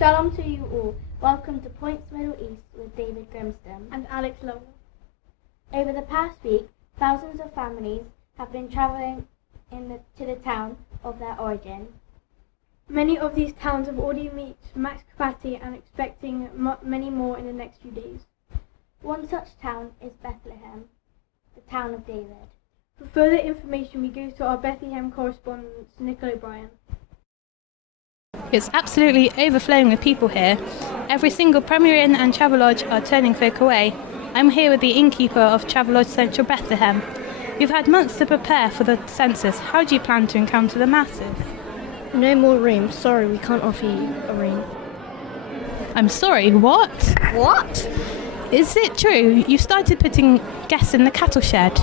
Shalom to you all. Welcome to Points Middle East with David Grimston and Alex Lovell. Over the past week, thousands of families have been travelling to the town of their origin. Many of these towns have already reached max capacity and expecting many more in the next few days. One such town is Bethlehem, the town of David. For further information, we go to our Bethlehem correspondent, Nicola O'Brien. It's absolutely overflowing with people here. Every single Premier Inn and Travelodge are turning folk away. I'm here with the innkeeper of Travelodge Central Bethlehem. You've had months to prepare for the census. How do you plan to encounter the masses? No more rooms. Sorry, we can't offer you a room. I'm sorry, what? What? Is it true you've started putting guests in the cattle shed?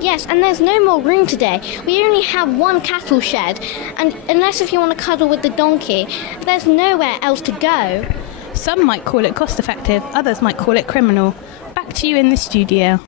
Yes, and there's no more room today. We only have one cattle shed, and unless if you want to cuddle with the donkey, there's nowhere else to go. Some might call it cost effective, others might call it criminal. Back to you in the studio.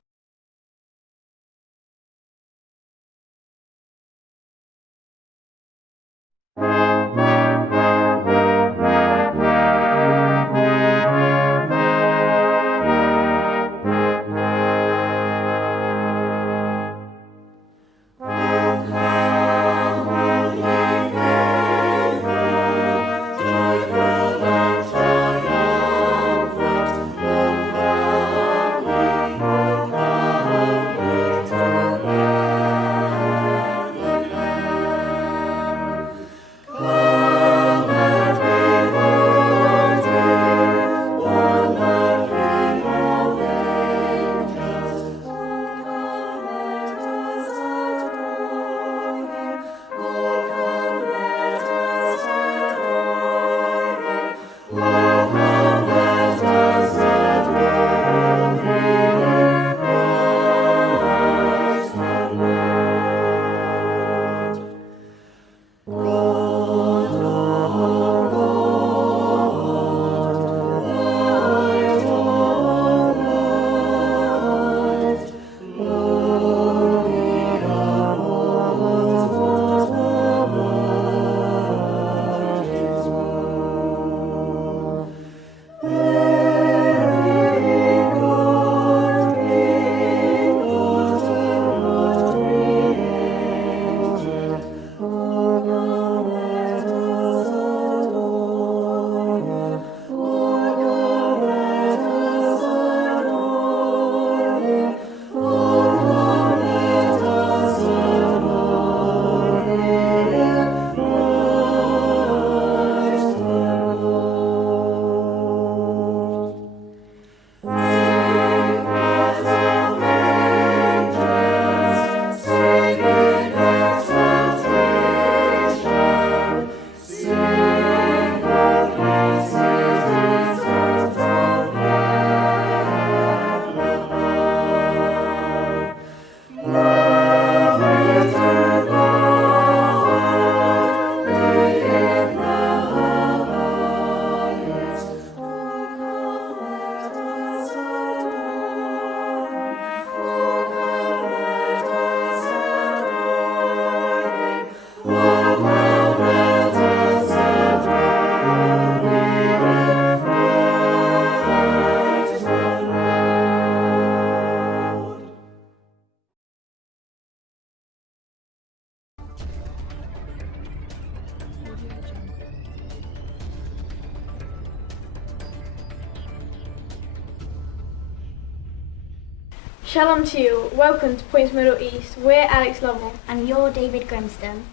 Shalom to you. Welcome to Points Middle East. We're Alex Lovell. And you're David Grimston.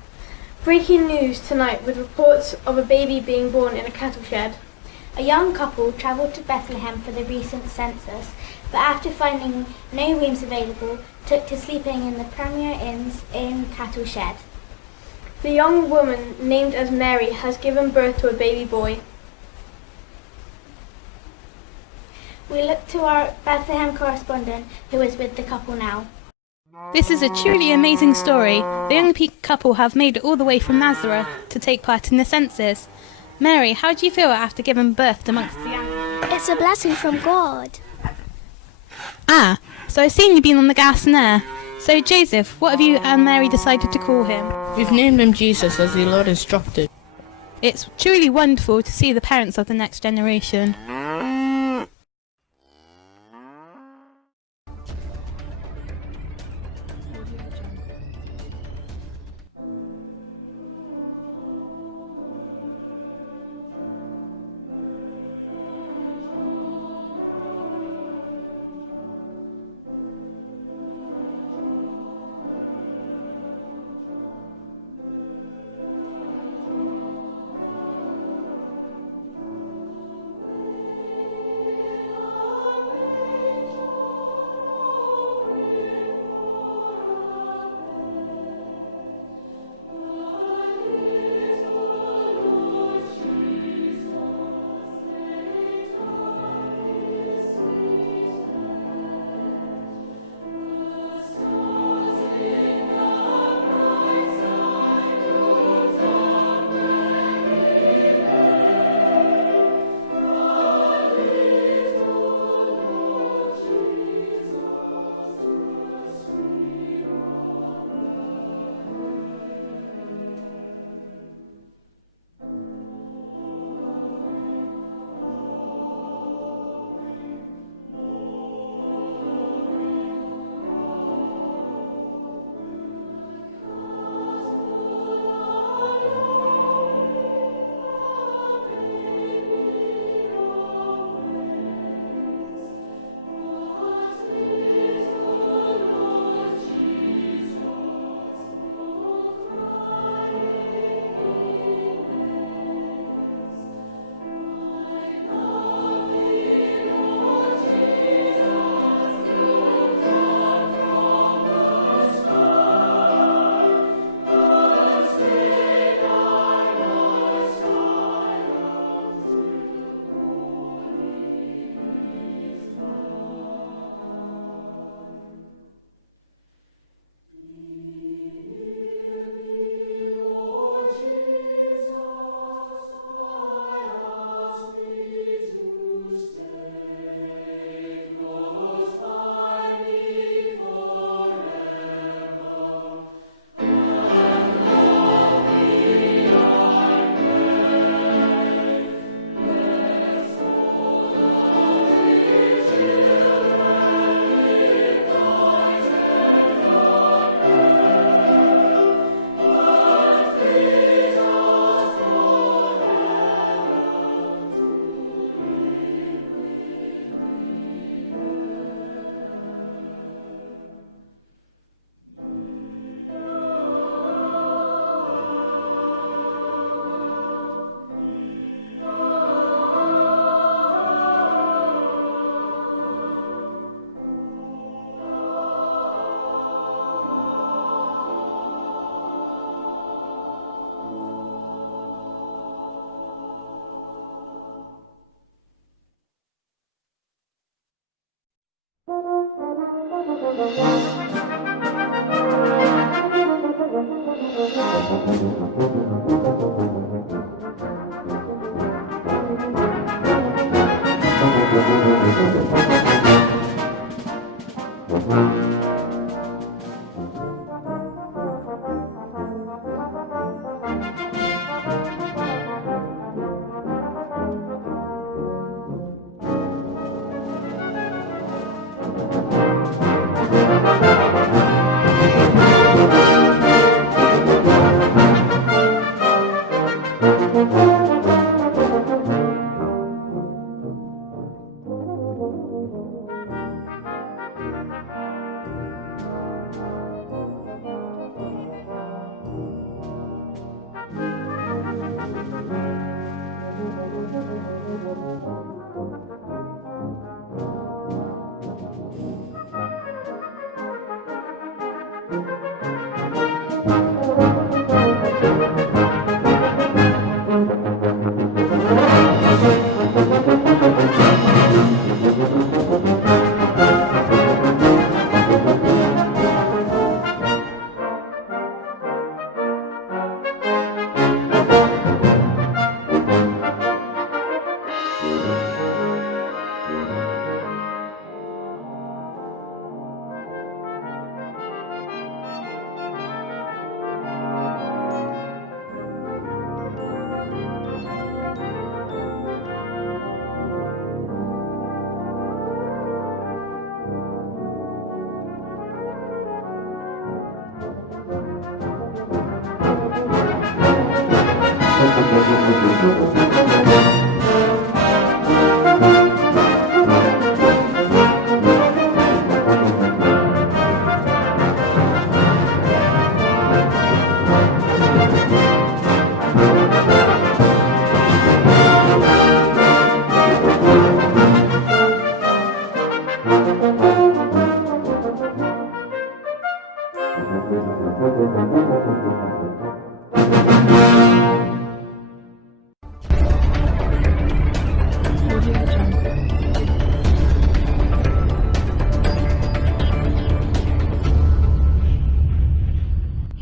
Breaking news tonight with reports of a baby being born in a cattle shed. A young couple travelled to Bethlehem for the recent census, but after finding no rooms available, took to sleeping in the Premier Inn's cattle shed. The young woman, named as Mary, has given birth to a baby boy. We look to our Bethlehem correspondent, who is with the couple now. This is a truly amazing story. The young couple have made it all the way from Nazareth to take part in the census. Mary, how do you feel after giving birth amongst the animals? It's a blessing from God. Ah, so I've seen you been on the gas and air. So Joseph, what have you and Mary decided to call him? We've named him Jesus as the Lord instructed. It's truly wonderful to see the parents of the next generation.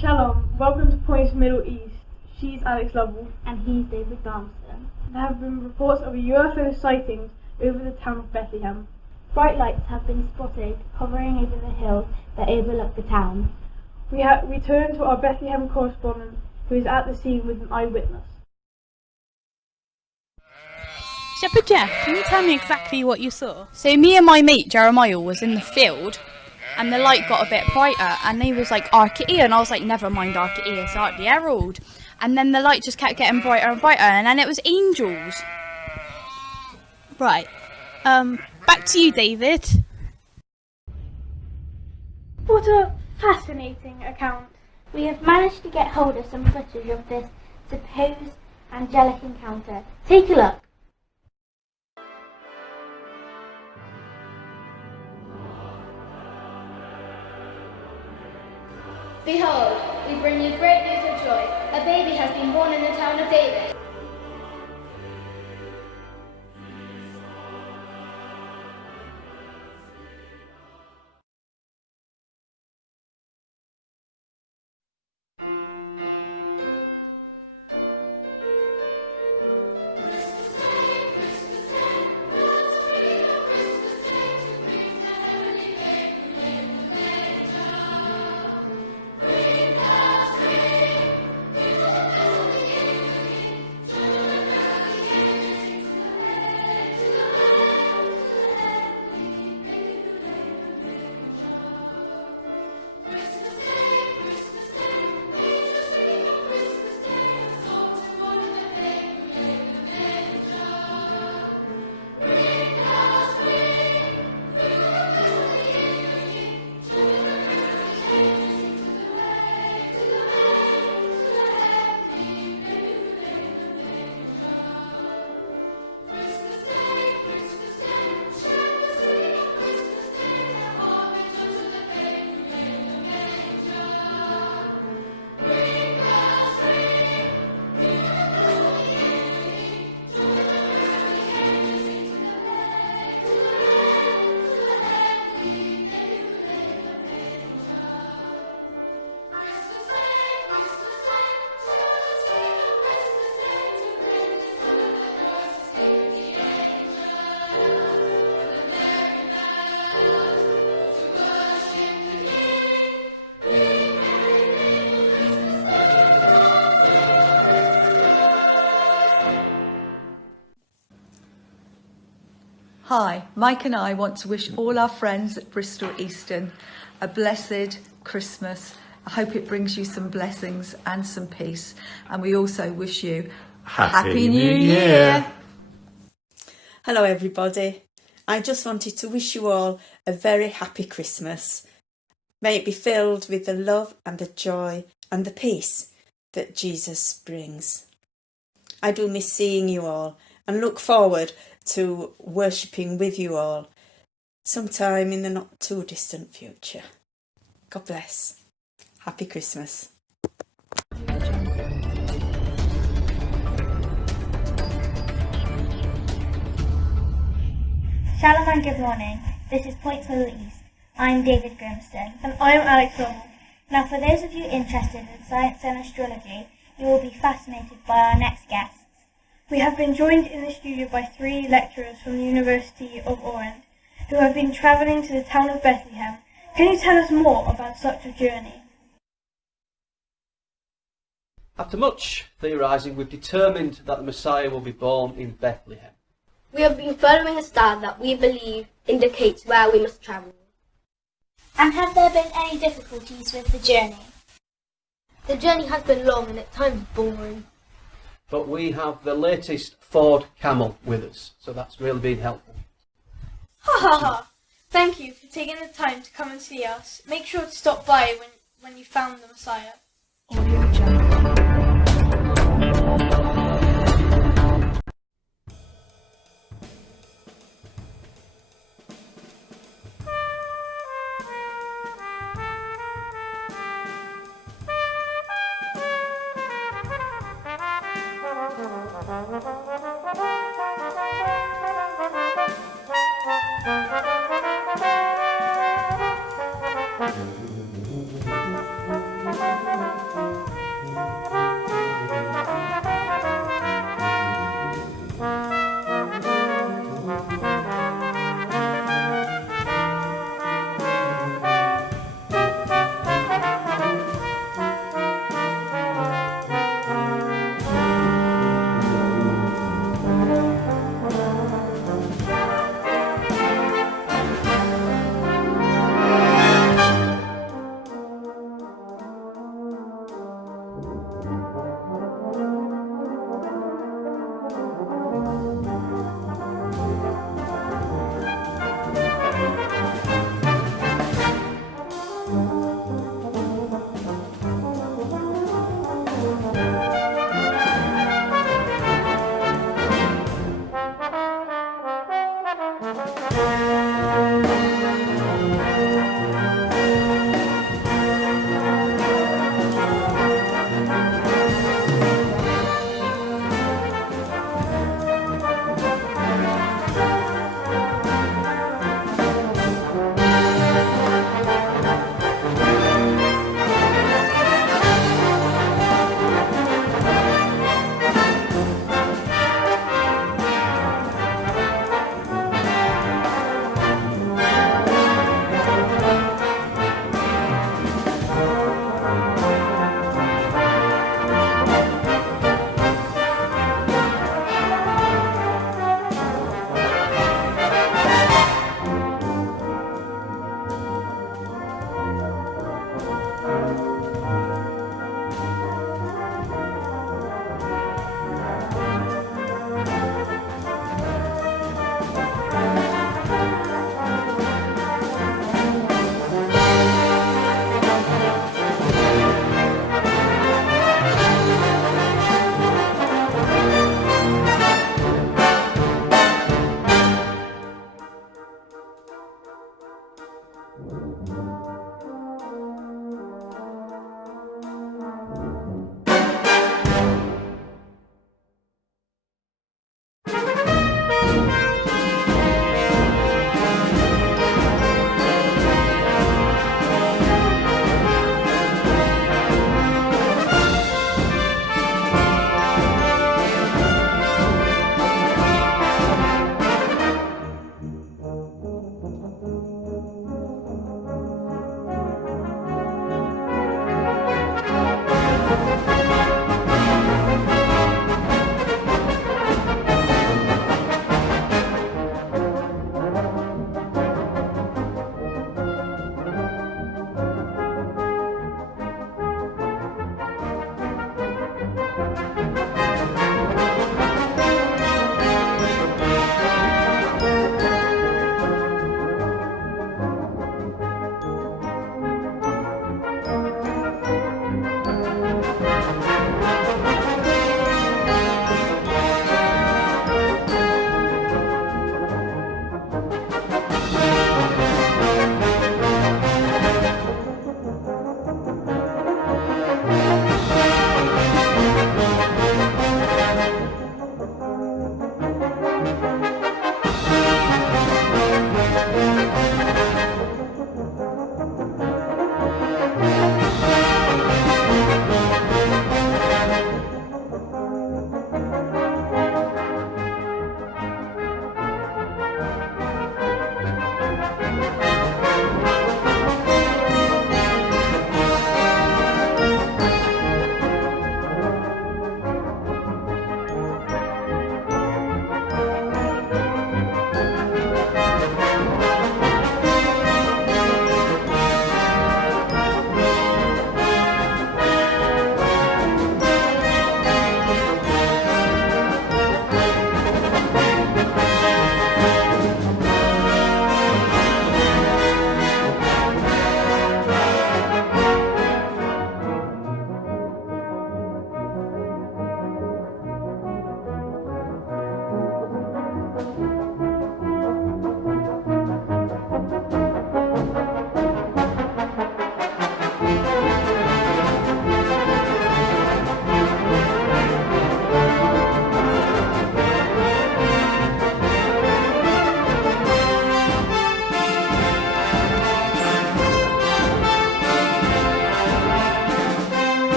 Shalom, welcome to Points Middle East. She's Alex Lovell. And he's David Darmston. There have been reports of UFO sightings over the town of Bethlehem. Bright lights have been spotted hovering over the hills that overlook the town. We turn to our Bethlehem correspondent, who is at the scene with an eyewitness. Shepherd Jeff, can you tell me exactly what you saw? So me and my mate Jeremiah was in the field and the light got a bit brighter and they was like Archaea and I was like never mind Archaea, it's Ark the Herald. And then the light just kept getting brighter and brighter and then it was angels. Right. Back to you, David. What a fascinating account. We have managed to get hold of some footage of this supposed angelic encounter. Take a look. Behold, we bring you great news of joy. A baby has been born in the town of David. Hi, Mike and I want to wish all our friends at Bristol Eastern a blessed Christmas. I hope it brings you some blessings and some peace. And we also wish you Happy New Year. Hello everybody. I just wanted to wish you all a very happy Christmas. May it be filled with the love and the joy and the peace that Jesus brings. I do miss seeing you all and look forward to worshipping with you all sometime in the not too distant future. God bless. Happy Christmas. Shalom and good morning. This is Points Middle East. I'm David Grimston. And I'm Alex Lovell. Now, for those of you interested in science and astrology, you will be fascinated by our next guests. We have been joined in the studio by 3 lecturers from the University of Orient who have been travelling to the town of Bethlehem. Can you tell us more about such a journey? After much theorising, we've determined that the Messiah will be born in Bethlehem. We have been following a star that we believe indicates where we must travel. And have there been any difficulties with the journey? The journey has been long and at times boring. but we have the latest Ford Camel with us, so that's really been helpful. Ha ha ha! Thank you for taking the time to come and see us. Make sure to stop by when you found the Messiah. Audio Jungle.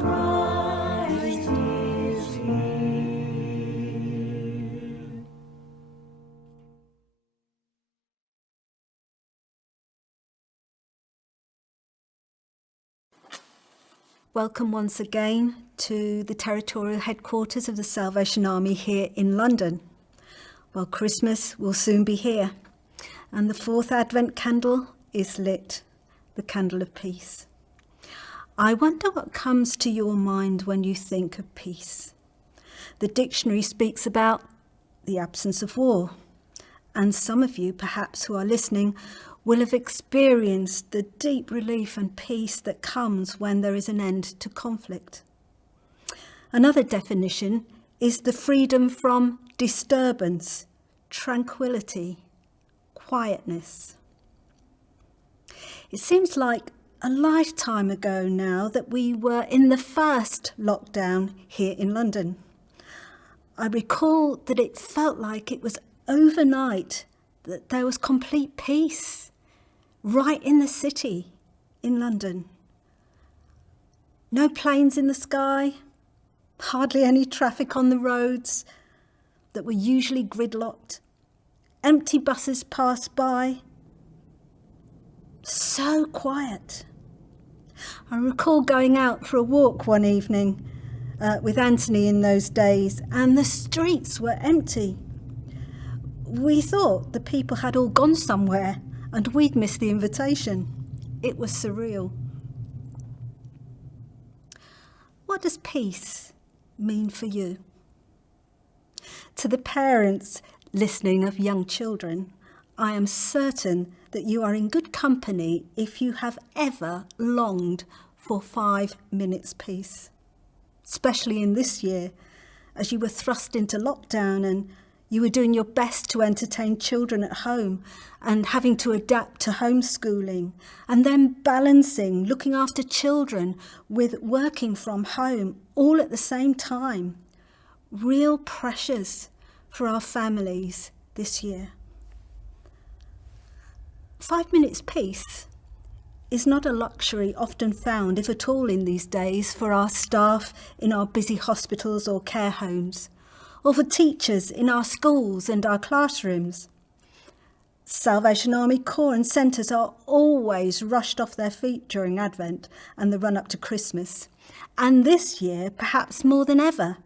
Christ is here. Welcome once again to the territorial headquarters of the Salvation Army here in London. Well, Christmas will soon be here, and the fourth Advent candle is lit, the candle of peace. I wonder what comes to your mind when you think of peace. The dictionary speaks about the absence of war, and some of you, perhaps who are listening, will have experienced the deep relief and peace that comes when there is an end to conflict. Another definition is the freedom from disturbance, tranquility, quietness. It seems like a lifetime ago now that we were in the first lockdown here in London. I recall that it felt like it was overnight that there was complete peace right in the city in London. No planes in the sky, hardly any traffic on the roads that were usually gridlocked. Empty buses passed by. So quiet. I recall going out for a walk one evening with Anthony in those days, and the streets were empty. We thought the people had all gone somewhere and we'd missed the invitation. It was surreal. What does peace mean for you? To the parents listening of young children, I am certain that you are in good company if you have ever longed for 5 minutes peace, especially in this year, as you were thrust into lockdown and you were doing your best to entertain children at home and having to adapt to homeschooling, and then balancing looking after children with working from home all at the same time. Real pressures for our families this year. 5 minutes peace is not a luxury often found, if at all in these days, for our staff in our busy hospitals or care homes, or for teachers in our schools and our classrooms. Salvation Army Corps and centres are always rushed off their feet during Advent and the run-up to Christmas, and this year perhaps more than ever.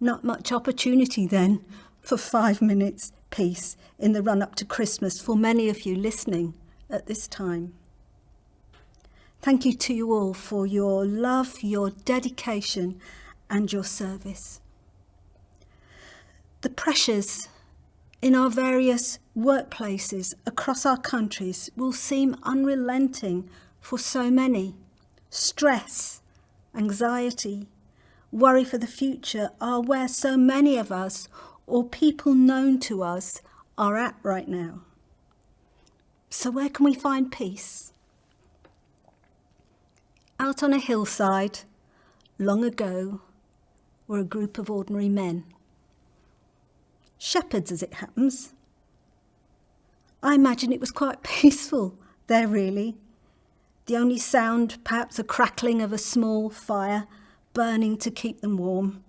Not much opportunity then for 5 minutes peace in the run-up to Christmas for many of you listening at this time. Thank you to you all for your love, your dedication and your service. The pressures in our various workplaces across our countries will seem unrelenting for so many. Stress, anxiety, worry for the future are where so many of us or people known to us are at right now. So where can we find peace? Out on a hillside, long ago, were a group of ordinary men. Shepherds, as it happens. I imagine it was quite peaceful there, really. The only sound, perhaps a crackling of a small fire burning to keep them warm.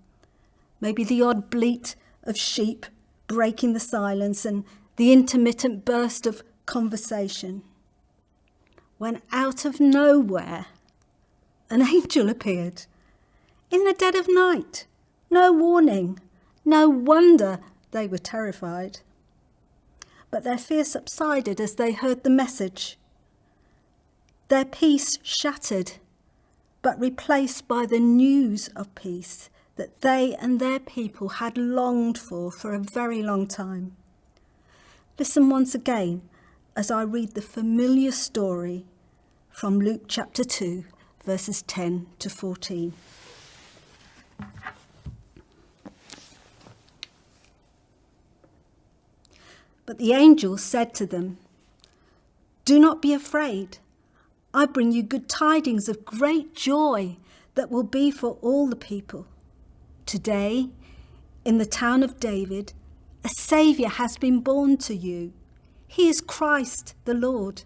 Maybe the odd bleat of sheep breaking the silence and the intermittent burst of conversation. When out of nowhere, an angel appeared. In the dead of night. No warning. No wonder they were terrified. But their fear subsided as they heard the message. Their peace shattered, but replaced by the news of peace that they and their people had longed for a very long time. Listen once again as I read the familiar story from Luke chapter 2, verses 10 to 14. But the angel said to them, "Do not be afraid. I bring you good tidings of great joy that will be for all the people. Today, in the town of David, a Saviour has been born to you. He is Christ the Lord.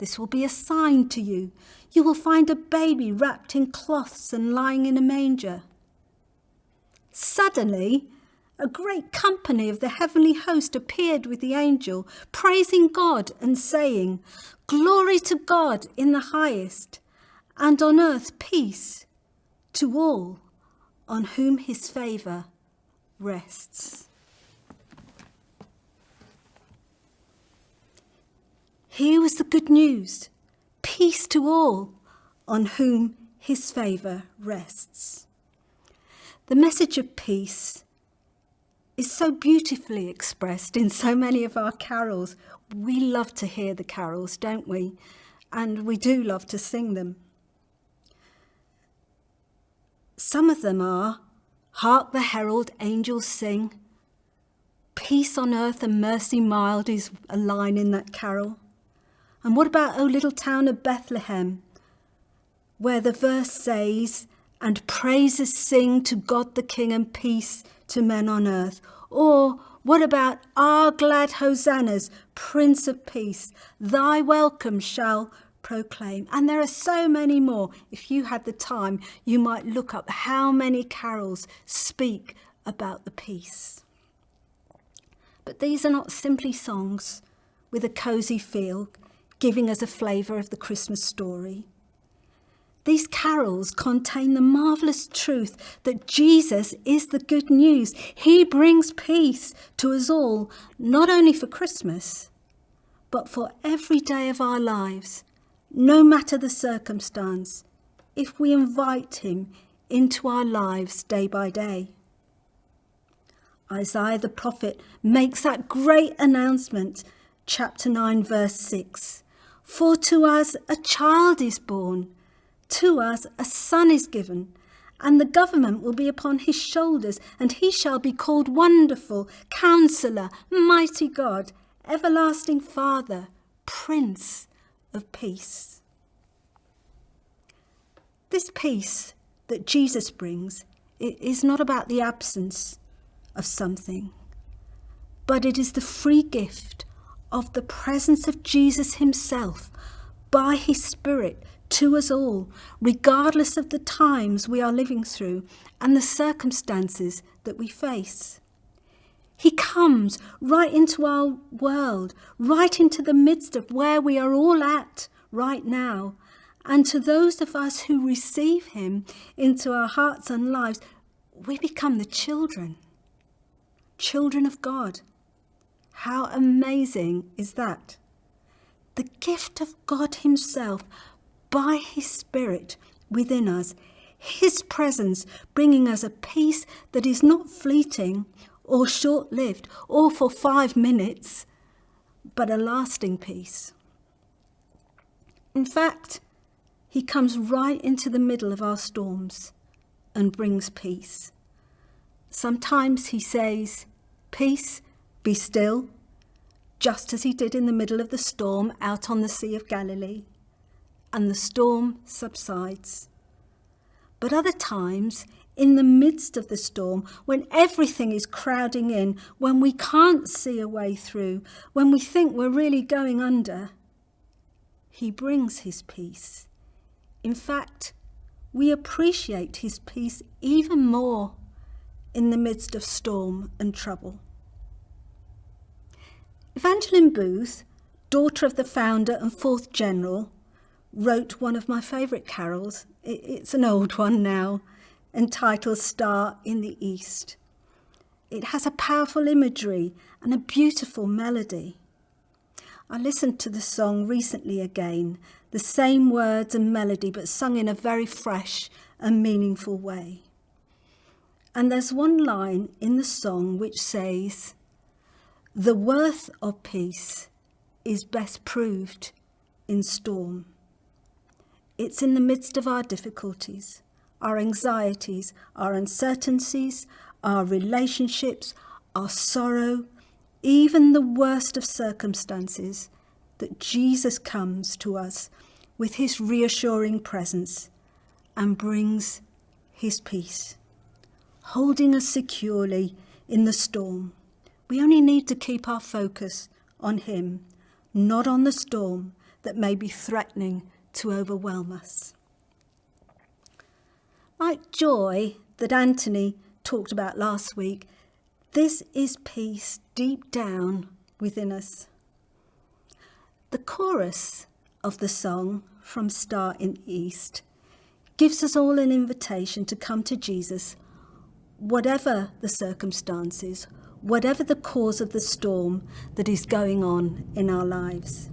This will be a sign to you. You will find a baby wrapped in cloths and lying in a manger." Suddenly, a great company of the heavenly host appeared with the angel, praising God and saying, "Glory to God in the highest, and on earth peace to all on whom his favour rests." Here was the good news: peace to all on whom his favour rests. The message of peace is so beautifully expressed in so many of our carols. We love to hear the carols, don't we? And we do love to sing them. Some of them are, "Hark the herald angels sing." "Peace on earth and mercy mild" is a line in that carol. And what about "O little town of Bethlehem," where the verse says, "And praises sing to God the King and peace to men on earth"? Or what about "Our glad hosannas, Prince of Peace, thy welcome shall proclaim"? And there are so many more. If you had the time, you might look up how many carols speak about the peace. But these are not simply songs with a cosy feel, giving us a flavour of the Christmas story. These carols contain the marvellous truth that Jesus is the good news. He brings peace to us all, not only for Christmas, but for every day of our lives, no matter the circumstance, if we invite him into our lives day by day. Isaiah the prophet makes that great announcement, chapter 9, verse 6. "For to us a child is born, to us a son is given, and the government will be upon his shoulders, and he shall be called Wonderful, Counselor, Mighty God, Everlasting Father, Prince of Peace." This peace that Jesus brings, it is not about the absence of something, but it is the free gift of the presence of Jesus himself by his Spirit to us all, regardless of the times we are living through and the circumstances that we face. He comes right into our world, right into the midst of where we are all at right now. And to those of us who receive him into our hearts and lives, we become the children of God. How amazing is that? The gift of God himself by his Spirit within us, his presence bringing us a peace that is not fleeting or short-lived or for 5 minutes, but a lasting peace. In fact, he comes right into the middle of our storms and brings peace. Sometimes he says, "Peace, be still," just as he did in the middle of the storm out on the Sea of Galilee, and the storm subsides. But other times, in the midst of the storm, when everything is crowding in, when we can't see a way through, when we think we're really going under, he brings his peace. In fact, we appreciate his peace even more in the midst of storm and trouble. Evangeline Booth, daughter of the founder and 4th General, wrote one of my favourite carols. It's an old one now, entitled "Star in the East." It has a powerful imagery and a beautiful melody. I listened to the song recently again, the same words and melody, but sung in a very fresh and meaningful way. And there's one line in the song which says, "The worth of peace is best proved in storm." It's in the midst of our difficulties, our anxieties, our uncertainties, our relationships, our sorrow, even the worst of circumstances, that Jesus comes to us with his reassuring presence and brings his peace, holding us securely in the storm. We only need to keep our focus on him, not on the storm, that may be threatening to overwhelm us. Like joy that Anthony talked about last week, this is peace deep down within us. The chorus of the song, From Star in the East, gives us all an invitation to come to Jesus, whatever the circumstances, whatever the cause of the storm that is going on in our lives.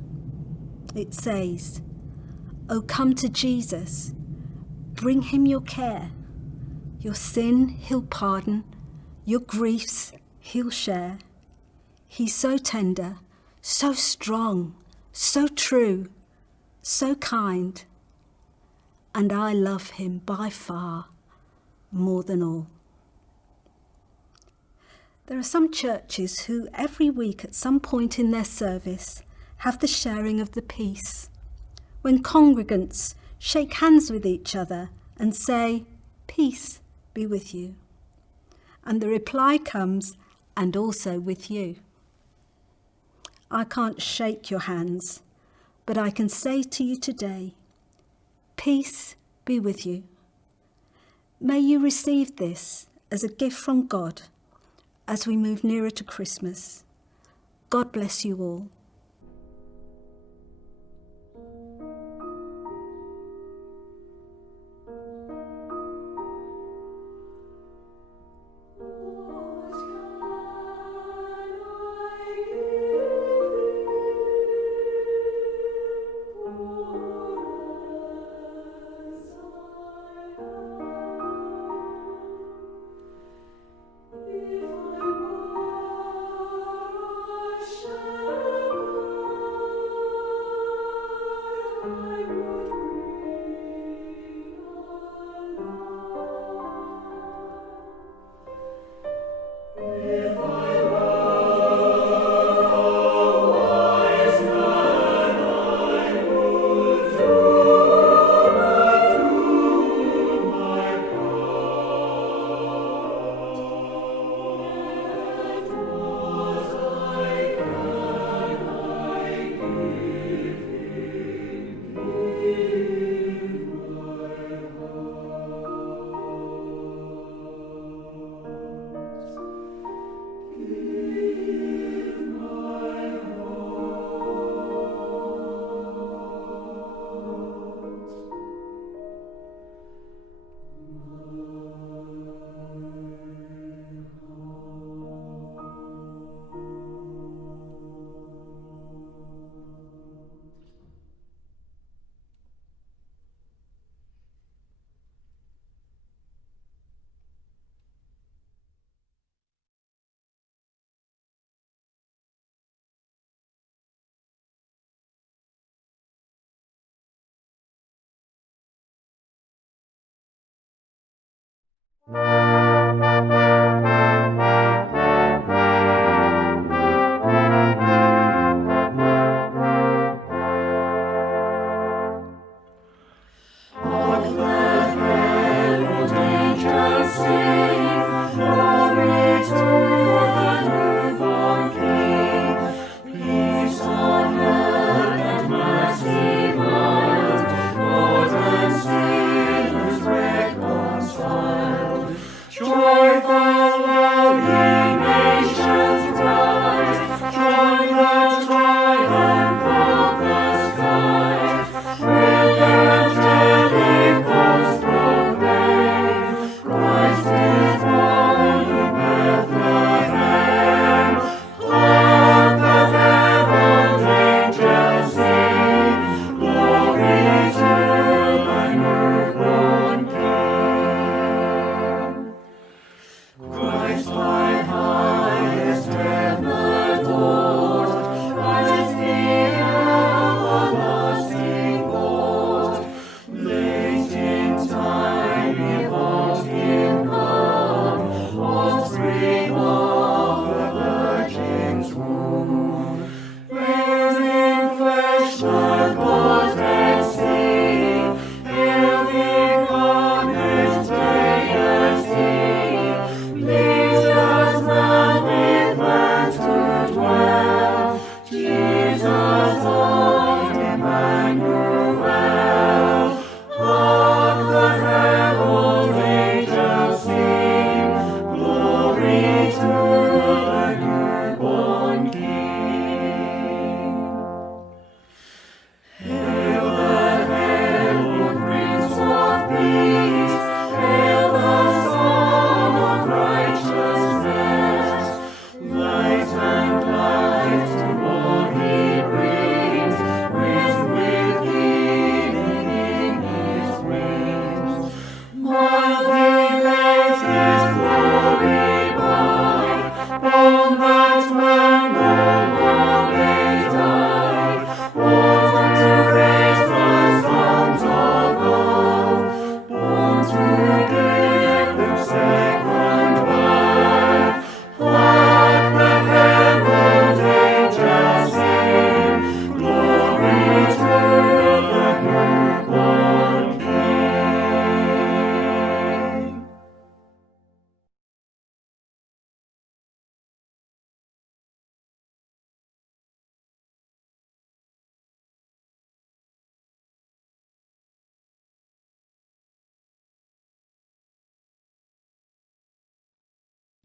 It says, "Oh, come to Jesus, bring him your care. Your sin he'll pardon, your griefs he'll share. He's so tender, so strong, so true, so kind, and I love him by far more than all." There are some churches who every week at some point in their service have the sharing of the peace, when congregants shake hands with each other and say, "Peace be with you." And the reply comes, "And also with you." I can't shake your hands, but I can say to you today, peace be with you. May you receive this as a gift from God as we move nearer to Christmas. God bless you all.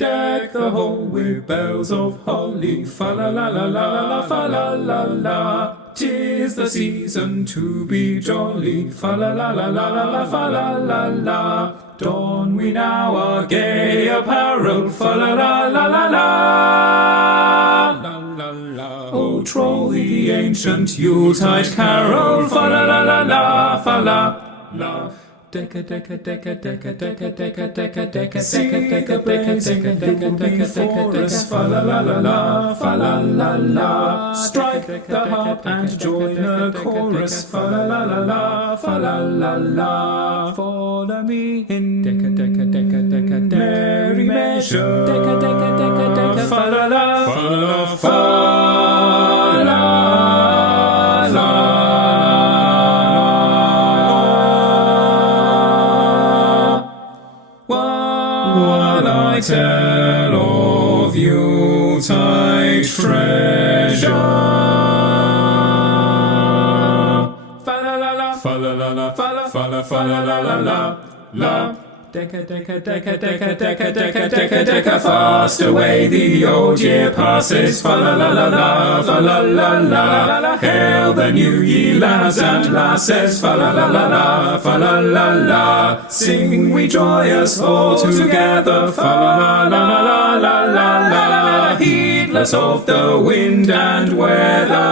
Deck the hall with bells of holly, fa la la la la la, fa la la la. 'Tis the season to be jolly, fa la la la la la, fa la la la. Don we now our gay apparel, fa la la la la la. Oh, troll the ancient Yuletide carol, fa la la la la, fa la la. Decca decca decca decca decca decca decca decca decca decca decca decca, fa la la la la, fa la la la. Strike the harp and join the chorus, fa la la la la, fa la la la. Follow me in decca decca decca decca merry measure, decca decca decca decca, fa la la, fa la fa la la. While I tell of Yuletide treasure, fa la la la, fa la la la, fa la fa la fa la la la la la. Decca decca decca decca decca decca decca decca, fast away the old year passes, fa la la la la, fa la la la. Hail the new ye lads and lasses, fa la la la la, fa la la la. Sing we joyous all together, fa la la la la la la la. Heedless of the wind and weather.